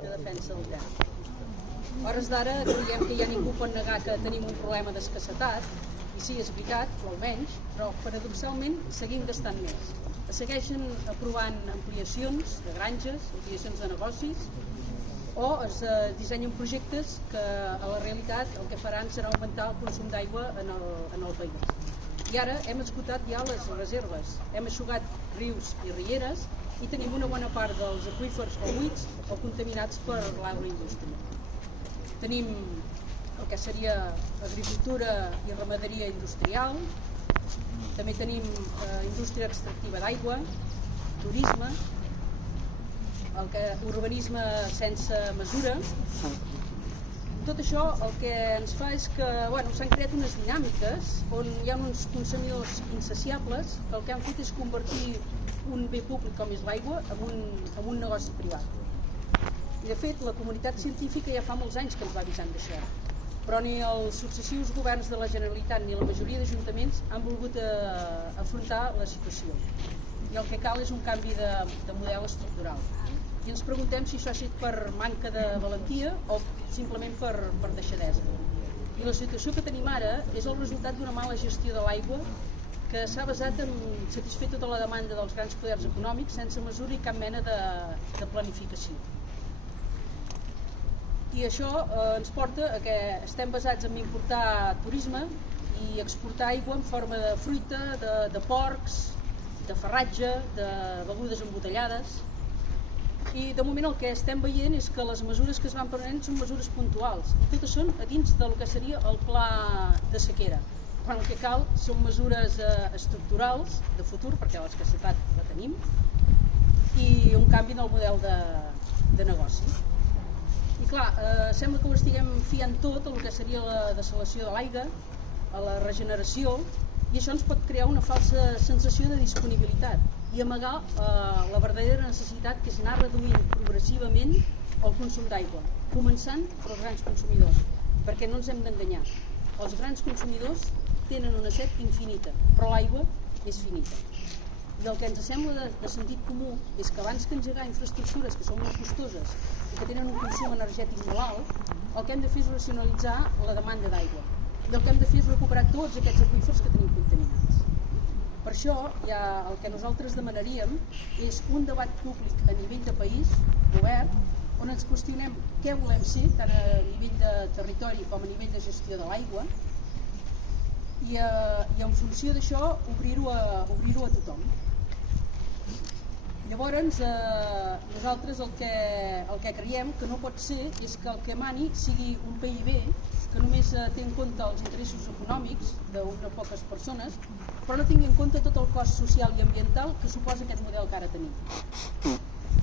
de defensa del dret. A hores d'ara creiem que ja ningú pot negar que tenim un problema d'escassetat, i sí, és veritat, però almenys, però paradoxalment seguim gastant més. Es segueixen aprovant ampliacions de granges, ampliacions de negocis, o es dissenyen projectes que a la realitat el que faran serà augmentar el consum d'aigua en el país. I ara hem esgotat ja les reserves, hem eixugat rius i rieres i tenim una bona part dels aqüífers o buits o contaminats per l'agroindústria. Tenim el que seria agricultura i ramaderia industrial, també tenim indústria extractiva d'aigua, turisme, urbanisme sense mesura. Tot això el que ens fa és que s'han creat unes dinàmiques on hi ha uns consumidors insaciables que el que han fet és convertir un bé públic com és l'aigua en un negoci privat. I de fet la comunitat científica ja fa molts anys que ens va avisant d'això, però ni els successius governs de la Generalitat ni la majoria d'ajuntaments han volgut afrontar la situació. I el que cal és un canvi de model estructural. I ens preguntem si això ha estat per manca de valentia o simplement per deixadesa. I la situació que tenim ara és el resultat d'una mala gestió de l'aigua que s'ha basat en satisfer tota la demanda dels grans poders econòmics sense mesura i cap mena de planificació. I això ens porta a que estem basats en importar turisme i exportar aigua en forma de fruita, de porcs, de farratge, de begudes embotellades. I de moment el que estem veient és que les mesures que es van prenent són mesures puntuals i totes són a dins del que seria el pla de sequera. Quan el que cal són mesures estructurals de futur, perquè l'escassetat la tenim, i un canvi en el model de negoci. I clar, sembla que ho estiguem fiant tot a el que seria la dessalació de l'aigua, a la regeneració, i això ens pot crear una falsa sensació de disponibilitat i amagar la verdadera necessitat que és anar reduint progressivament el consum d'aigua, començant pels grans consumidors, perquè no ens hem d'enganyar. Els grans consumidors tenen una set infinita, però l'aigua és finita. I el que ens sembla de sentit comú és que abans que engegar infraestructures que són molt costoses i que tenen un consum energètic molt alt, el que hem de fer és racionalitzar la demanda d'aigua. I el que hem de fer és recuperar tots aquests aqüífers que tenim contaminats. Per això, el que nosaltres demanaríem és un debat públic a nivell de país, obert, on ens qüestionem què volem ser, tant a nivell de territori com a nivell de gestió de l'aigua, i en funció d'això obrir-ho a tothom. Llavors, nosaltres el que creiem que no pot ser és que el que mani sigui un PIB que només té en compte els interessos econòmics d'unes poques persones, però no tingui en compte tot el cost social i ambiental que suposa aquest model que ara tenim.